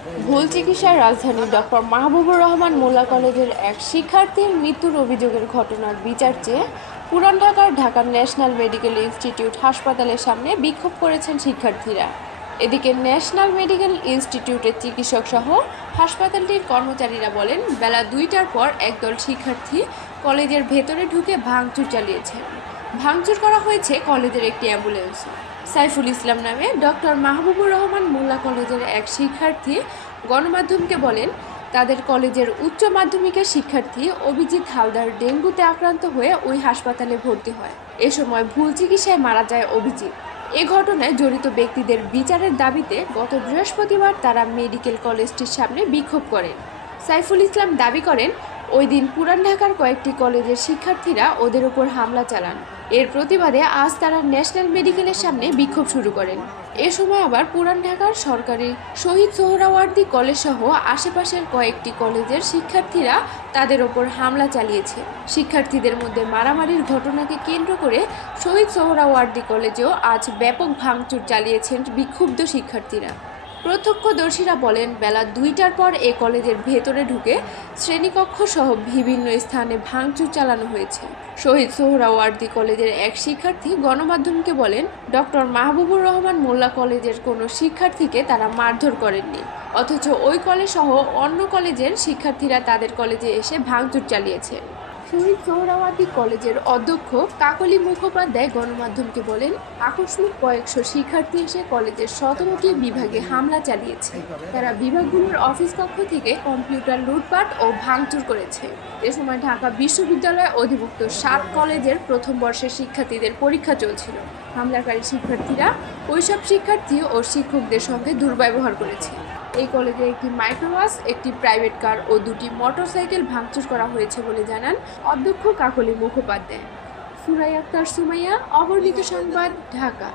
ভুল চিকিৎসায় রাজধানীর ডক্টর মাহবুবুর রহমান মোল্লা কলেজের এক শিক্ষার্থীর মৃত্যুর অভিযোগের ঘটনার বিচার চেয়ে পুরান ঢাকার ন্যাশনাল মেডিকেল ইনস্টিটিউট হাসপাতালের সামনে বিক্ষোভ করেছেন শিক্ষার্থীরা। এদিকে ন্যাশনাল মেডিকেল ইনস্টিটিউটের চিকিৎসক সহ হাসপাতালটির কর্মচারীরা বলেন, বেলা 2টার পর একদল শিক্ষার্থী কলেজের ভেতরে ঢুকে ভাঙচুর চালিয়েছেন। ভাঙচুর করা হয়েছে কলেজের একটি অ্যাম্বুলেন্স। সাইফুল ইসলাম নামে ডক্টর মাহবুবুর রহমান মোল্লা কলেজের এক শিক্ষার্থী গণমাধ্যমকে বলেন, তাদের কলেজের উচ্চ মাধ্যমিকের শিক্ষার্থী অভিজিৎ হালদার ডেঙ্গুতে আক্রান্ত হয়ে ওই হাসপাতালে ভর্তি হয়। এ সময় ভুল চিকিৎসায় মারা যায় অভিজিৎ। এ ঘটনায় জড়িত ব্যক্তিদের বিচারের দাবিতে গত বৃহস্পতিবার তারা মেডিকেল কলেজটির সামনে বিক্ষোভ করেন। সাইফুল ইসলাম দাবি করেন, ওই দিন পুরান ঢাকার কয়েকটি কলেজের শিক্ষার্থীরা ওদের উপর হামলা চালান। এর প্রতিবাদে আজ তারা ন্যাশনাল মেডিকেলের সামনে বিক্ষোভ শুরু করেন। এ সময় আবার পুরান ঢাকার সরকারি শহীদ সোহরাওয়ার্দী কলেজ সহ আশেপাশের কয়েকটি কলেজের শিক্ষার্থীরা তাদের ওপর হামলা চালিয়েছে। শিক্ষার্থীদের মধ্যে মারামারির ঘটনাকে কেন্দ্র করে শহীদ সোহরাওয়ার্দী কলেজেও আজ ব্যাপক ভাঙচুর চালিয়েছেন বিক্ষুব্ধ শিক্ষার্থীরা। প্রত্যক্ষদর্শীরা বলেন, বেলা 2টার পর এ কলেজের ভেতরে ঢুকে শ্রেণীকক্ষ সহ বিভিন্ন স্থানে ভাঙচুর চালানো হয়েছে। শহীদ সোহরাওয়ার্দী কলেজের এক শিক্ষার্থী গণমাধ্যমকে বলেন, ডক্টর মাহবুবুর রহমান মোল্লা কলেজের কোনো শিক্ষার্থীকে তারা মারধর করেননি, অথচ ওই কলেজ সহ অন্য কলেজের শিক্ষার্থীরা তাদের কলেজে এসে ভাঙচুর চালিয়েছে। শহীদ সোহরাওয়ার্দী কলেজের অধ্যক্ষ কাকলি মুখোপাধ্যায় গণমাধ্যমকে বলেন, আকস্মিক কয়েকশো শিক্ষার্থী এসে কলেজের 17টি বিভাগে হামলা চালিয়েছে। তারা বিভাগগুলোর অফিস কক্ষ থেকে কম্পিউটার লুটপাট ও ভাঙচুর করেছে। এ সময় ঢাকা বিশ্ববিদ্যালয়ে অধিভুক্ত 7 কলেজের প্রথম বর্ষের শিক্ষার্থীদের পরীক্ষা চলছিল। হামলাকারী শিক্ষার্থীরা ওইসব শিক্ষার্থী ও শিক্ষকদের সঙ্গে দুর্ব্যবহার করেছে। এই কলেজে একটি মাইক্রোবাস, একটি প্রাইভেট কার ও 2টি মোটরসাইকেল ভাঙচুর করা হয়েছে বলে জানান অধ্যক্ষ কাকলি মুখোপাধ্যায়। সুরাই আক্তার সুমাইয়া, অবর্ণিত সংবাদ, ঢাকা।